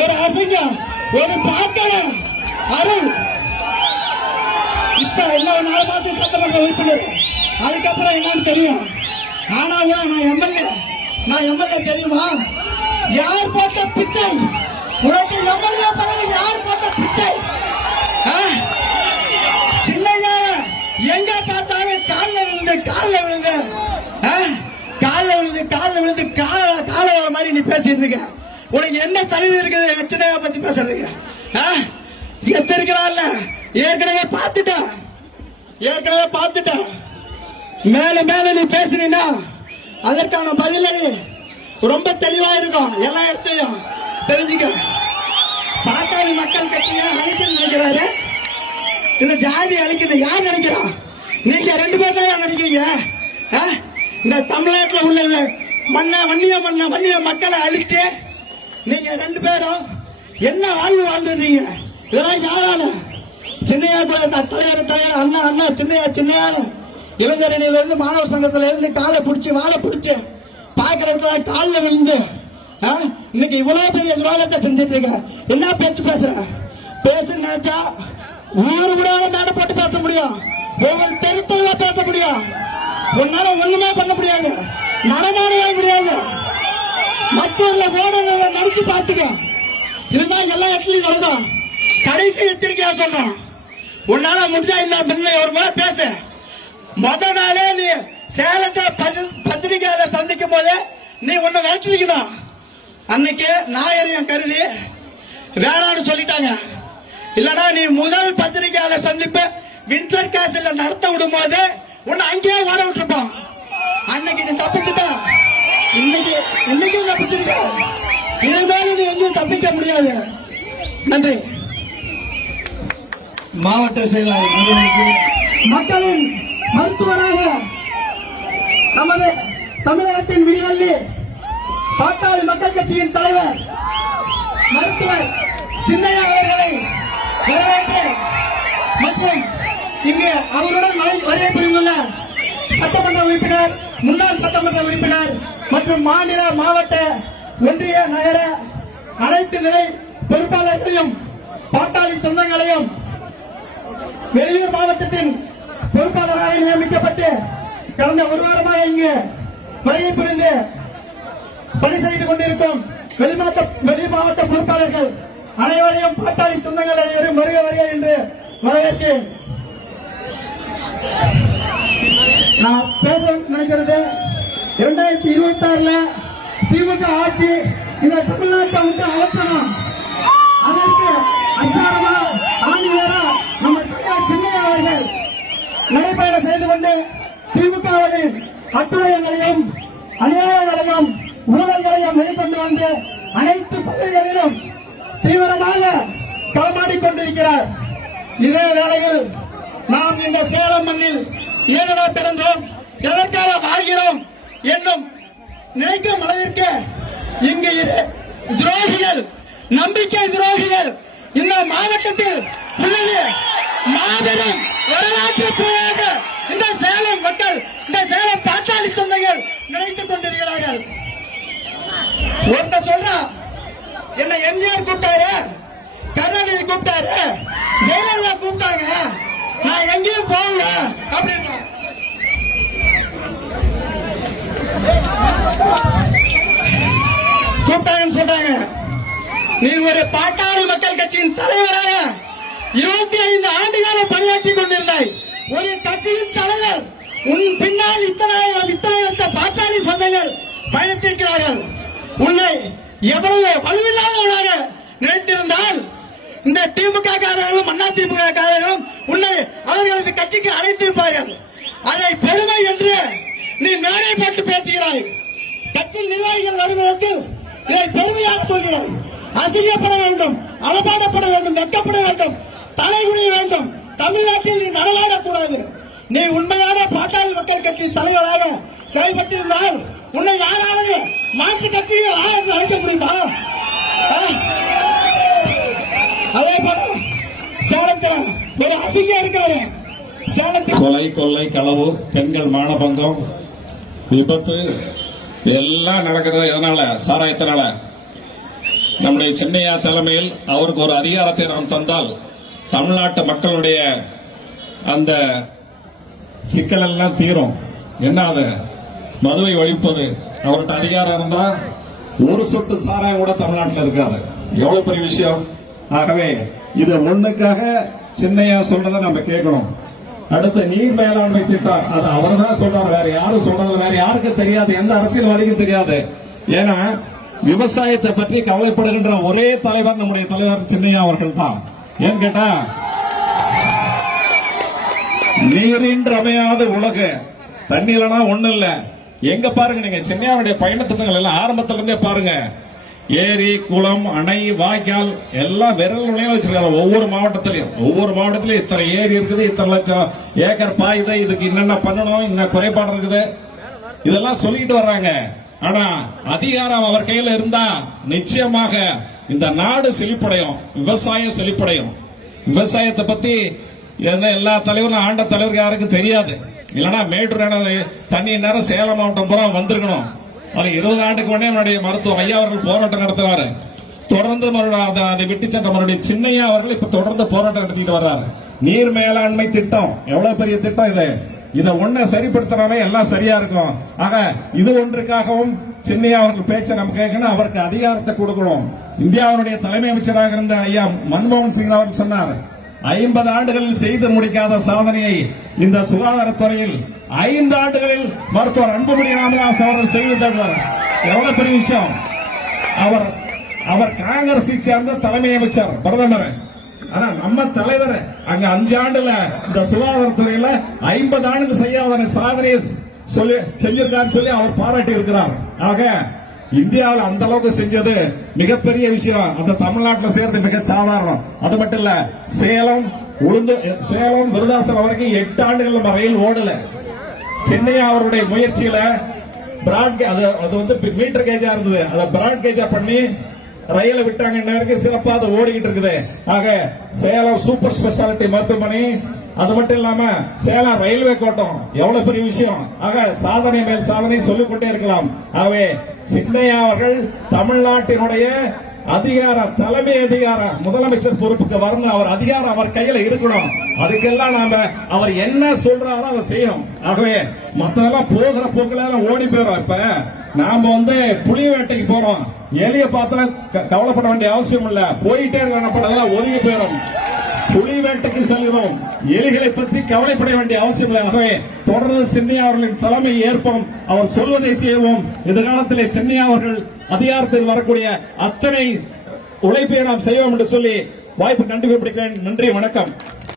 ஒரு அசிங்கம், ஒரு சாக்கடை அருள். இப்ப என்ன 4 மாசம் சட்டமன்ற உறுப்பினர், அதுக்கப்புறம் என்னன்னு தெரியும். ஆனா நான் எம்எல்ஏ தெரியுமா? யார் போட்ட பிச்சை உனக்கு எம்எல்ஏ பதவி? யார் போட்ட பிச்சை? சின்னையா எங்க பார்த்தாலும் காலில் விழுந்து கால வர மாதிரி நீ பேசிட்டு இருக்க. உனக்கு என்ன சலுகை இருக்குது எங்க சின்னையா பத்தி பேசுறதுக்கு? எச்சரிக்கிறான்ல, ஏற்கனவே பார்த்துட்டேன். மேல நீ பேசினா அதற்கான பதிலடி ரொம்ப தெளிவா இருக்கும். எல்லா இடத்தையும் தெரிஞ்சுக்க. பாட்டாளி மக்கள் கட்சியை அழிக்கணும்னு நினைக்கிறாரு. இந்த ஜாதி அழிக்கணும் யார் நினைக்கிறான்? நீங்க 2 பேர் தான் நினைக்கிறீங்க. இந்த தமிழ்நாட்டில் உள்ள வன்னிய மக்களை அழிச்சு நீங்க 2 பேரும் என்ன வாழ்ந்துறீங்க? இதெல்லாம் யாரால? சின்னையா தலைவர் அண்ணா சின்னையா இளைஞரணியில இருந்து மாணவர் சங்கத்துல இருந்து காலை பிடிச்சி வாழை பிடிச்சு பாக்குறதுல காலில் விழுந்து இன்னைக்கு இவ்வளவு பெரிய துரோகத்தை செஞ்சிட்டு இருக்க. என்ன பேச நினைச்சா ஊரு கூட நாட போட்டு பேச முடியும், ஒவ்வொரு தெருத்துல பேச முடியும். உன்னால ஒண்ணுமே பண்ண முடியாது, நடமாடவே முடியாது. மற்றவர்ல ஓட நடிச்சு பார்த்துக்க. இதுதான் எல்லா இடத்துலயும் நடக்கும். கடைசி எச்சரிக்கையா சொன்னோம், உன்னால முடிஞ்சா இல்ல முன்ன ஒரு முறை பேச. முதல் நாளே நீ சேலத்தை பத்திரிகையாளர் சந்திக்கும் போது நீ உன்னை வேற்றிக்கணும். அன்னைக்கு நாகரிகம் கருதி வேணான்னு சொல்லிட்டாங்க. இல்லனா நீ முதல் பத்திரிகையாளர் சந்திப்பு வின்டர் கேஸ்ல நடத்த விடும் போது உன்னை அங்கேயே ஓட விட்டுருப்போம். அன்னைக்கு நீ தப்பிச்சுட்ட, இன்னைக்கு தப்பிச்சிருக்க. இனிமேல் நீ எங்கேயும் தப்பிக்க முடியாது. நன்றி. மாவட்ட செயலாளர் மக்களின் மருத்துவராக நமது தமிழகத்தின் விடிவள்ளி பாட்டாளி மக்கள் கட்சியின் தலைவர் மருத்துவர் சின்னையா அவர்களை வரவேற்று மற்றும் இங்கு அவருடன் வருகை புரிந்துள்ள சட்டமன்ற உறுப்பினர், முன்னாள் சட்டமன்ற உறுப்பினர் மற்றும் மாநில மாவட்ட ஒன்றிய நகர அனைத்து நிலை பொறுப்பாளர்களையும் பாட்டாளி சொந்தங்களையும் வெளியூர் மாவட்டத்தின் பொறுப்பாளராக நியமிக்கப்பட்டு கடந்த 1 வாரமாக இங்கு வருகை புரிந்து பணி செய்து கொண்டிருக்கும் வெளி மாவட்ட பொறுப்பாளர்கள் அனைவரையும் பாட்டாளி சொந்தங்கள் அனைவரும் வருக என்று வரவேற்கிறேன். நான் பேச நினைக்கிறது 2026 திமுக ஆட்சி இந்த தமிழ்நாட்டை விட்டு அகற்றணும். அதற்கு அச்சாரமா ஆணிவேரா நம்ம சின்னையா அவர்கள் நடைபயணம் செய்து கொண்டு திமுகவின் அட்டுழியங்களையும் அநியாயங்களையும் ஊழல்களையும் வெளிக்கொண்டு வந்து அனைத்து பகுதிகளிலும் தீவிரமாக களமாடிக் கொண்டிருக்கிறார். இதே வேளையில் நாம் இந்த சேலம் மண்ணில் ஏகடா பிறந்தோம், எதற்காக வாழ்கிறோம் என்னும் நினைக்கும் அளவிற்கு இங்கு துரோகிகள், நம்பிக்கை துரோகிகள் இந்த மாவட்டத்தில் உள்ளது. மாபெரும் வரலாற்று புயலாக இந்த சேலம் மக்கள், இந்த சேலம் பாட்டாளி சொந்தங்கள் நினைத்துக் கொண்டிருக்கிறார்கள். ஒருத்தர் சொல்றா, என்ன எம்ஜிஆர் கூப்பிட்டாரு, கருணாநிதி கூப்பிட்டாரு, ஜெயலலிதா கூப்பிட்டாங்க, நான் எங்கேயும் போகல அப்படின்னு கூப்பிட்டாங்கன்னு சொல்றாங்க. நீ ஒரு பாட்டாளி மக்கள் கட்சியின் தலைவராக 25 ஆண்டுகால பணியாற்றிக் கொண்டிருந்தாய். ஒரு கட்சியின் தலைவர், உன் பின்னால் இத்தனை பாட்டாளி சொந்தங்கள் பயணித்திருக்கிறார்கள். உன்னை எவ்வளவு வலுவில்லாதவனாக நினைத்திருந்தால் இந்த திமுக காரர்களும் அண்ணா திமுக காரர்களும் உன்னை அவர்களது கட்சிக்கு அழைத்திருப்பார்கள். அதை பெருமை என்று நீ மேடை போட்டு பேசுகிறாய். கட்சி நிர்வாகிகள் வருகிறத்தில் இதை பெருமையாக சொல்கிறாய். அசிங்கப்பட வேண்டும், அவமானப்பட வேண்டும், வெட்கப்பட வேண்டும், தலைகுனிய வேண்டும். தமிழ்நாட்டில் நீ நடமாடக்கூடாது. நீ உண்மையான பாட்டாளி மக்கள் கட்சி தலைவராக செயல்பட்டிருந்தால் உன்னை யாராவது மாற்று கட்சியை என்று அழைக்க முடியுமா? அதே போல சேலத்தில் ஒரு அசிங்கம் இருக்காரு. சேலத்தில் கொலை, கொள்ளை, களவு, பெண்கள் மானபங்கம், விபத்து இதெல்லாம் நடக்கிறது. எதனால? சாராயத்தினால. நம்முடைய சின்னையா தலைமையில் அவருக்கு ஒரு அதிகாரத்தை நாம் தந்தால் தமிழ்நாட்டு மக்களுடைய அந்த சிக்கல் எல்லாம் தீரும். என்ன அது மதுவை ஒழிப்பது. அவர்கிட்ட அதிகாரம் இருந்தா ஒரு சொட்டு சாராயம் கூட தமிழ்நாட்டில் இருக்காது. எவ்வளவு பெரிய விஷயம். ஆகவே இது ஒண்ணுக்காக சின்னையா சொல்றதை நம்ம கேட்கணும். அடுத்த நீர் மேலாண்மை திட்டம் அது அவர் தான் சொல்றாரு, வேற யாரும் சொல்றது, வேற யாருக்கு தெரியாது, எந்த அரசியல்வாதிக்கும் தெரியாது. ஏன்னா விவசாயத்தை பற்றி கவலைப்படுகின்ற ஒரே தலைவர் நம்முடைய தலைவர் சின்னையா அவர்கள் தான். ஏன்னு கேட்டா நீரின்றி அமையாத உலக தண்ணீர்னா ஒண்ணு இல்ல. எங்க பாருங்க நீங்க சென்னையாவுடைய பயணத்திட்டங்கள் எல்லாம் ஆரம்பத்துல இருந்தே பாருங்க. ஏரி, குளம், அணை, வாய்க்கால் எல்லாம் விரல் நுழைய வச்சிருக்காங்க. ஒவ்வொரு மாவட்டத்திலயும் இத்தனை ஏரி இருக்குது, இத்தனை லட்சம் ஏக்கர் பாயுது, இதுக்கு என்னென்ன பண்ணணும், இன்னும் குறைபாடு இருக்குது, இதெல்லாம் சொல்லிட்டு வர்றாங்க. ஆனா அதிகாரம் அவர் கையில இருந்தா நிச்சயமாக இந்த நாடு செழிப்படையும், விவசாயம் செழிப்படையும். விவசாயத்தை பத்தி எல்லா தலைவரும் ஆண்ட தலைவருக்கு யாருக்கும் தெரியாது. இல்லைன்னா மேட்டூர் தண்ணி நேரம் சேலம் மாவட்டம் பூரா வந்திருக்கணும். அது 20 ஆண்டுக்கு முன்னே என்னுடைய மருத்துவர் ஐயா அவர்கள் போராட்டம் நடத்துவாரு. தொடர்ந்து அதை விட்டு சென்ற மறுபடியும் சின்னையா அவர்கள் இப்ப தொடர்ந்து போராட்டம் நடத்திட்டு வர்றாரு. நீர் மேலாண்மை திட்டம் எவ்வளவு பெரிய திட்டம் இது. இதை ஒண்ணு சரிப்படுத்தினாலே எல்லாம் சரியா இருக்கும். ஆக இது ஒன்றுக்காகவும் சின்னையா அவர்கள் பேச்சை நம்ம கேட்கணும், அவருக்கு அதிகாரத்தை கொடுக்கணும். இந்தியாவுடைய தலைமை அமைச்சராக இருந்த ஐயா மன்மோகன் சிங் அவர்கள் சொன்னார், 50 ஆண்டுகளில் செய்து முடிக்காத சாதனையை இந்த சுகாதாரத்துறையில் 5 ஆண்டுகளில் மருத்துவர் அன்புமணி ராமதாஸ் அவர்கள் செய்து தருவார். எவ்வளவு பெரிய விஷயம். அவர் காங்கிரஸை சேர்ந்த தலைமை அமைச்சர், பிரதமர். ஆனா நம்ம தலைவர் அங்க 5 ஆண்டுல இந்த சுகாதாரத்துறையில 50 ஆண்டுகள் செய்யாத சாதனையை செஞ்சிருக்கான்னு சொல்லி அவர் பாராட்டி இருக்கிறார். ஆக இந்தியாவில் அந்த அளவுக்கு செஞ்சது மிகப்பெரிய விஷயம். அந்த தமிழ்நாட்டில் சேர்ந்து மிக சாதாரணம். அது மட்டும் இல்ல, சேலம் விருதாசலம் வரைக்கும் 8 ஆண்டுகள் நம்ம ரயில் ஓடல. சென்னையா அவருடைய முயற்சியில அது வந்து மீட்டர் கேஜா இருந்தது, அதை பிராட் கேஜா பண்ணி ரயில விட்டாங்க. இன்ன வரைக்கும் சிறப்பா அது ஓடிக்கிட்டு இருக்குது. ஆக சேலம் சூப்பர் ஸ்பெஷாலிட்டி மருத்துவமனை, அது மட்டும் இல்லாம சேலம் ரயில்வே கோட்டம் எவ்வளவு பெரிய விஷயம். ஆக சாதனை மேல் சாதனை சொல்லிக்கொண்டே இருக்கலாம். ஆகவே சின்னையா அவர்கள் தமிழ்நாட்டினுடைய தலைமை அதிகாரம் முதலமைச்சர் பொறுப்புக்கு வரணும். அவர் அதிகாரம் அவர் கையில இருக்கணும். அதுக்கெல்லாம் நாம அவர் என்ன சொல்றாரோ அதை செய்யணும். ஆகவே மத்ததெல்லாம் போகிற போக்குல ஓடி போயிடும். இப்ப நாம புலி வேட்டைக்கு போறோம், எலிய பார்த்தா கவலைப்பட வேண்டிய அவசியம் இல்ல, போயிட்டே இருக்க ஒதுங்கி போயிடும். புலி வேட்டைக்கு செல்கிறோம், எலிகளை பற்றி கவலைப்பட வேண்டிய அவசியம் இல்லை. ஆகவே தொடர்ந்து சின்னையா அவர்களின் தலைமை ஏற்போம், அவர் சொல்வதை செய்வோம். எதிர்காலத்திலே சின்னையா அவர்கள் அதிகாரத்தில் வரக்கூடிய அத்தனை உழைப்பை நாம் செய்வோம் என்று சொல்லி வாய்ப்பு கண்டுபிடிக்கிறேன். நன்றி, வணக்கம்.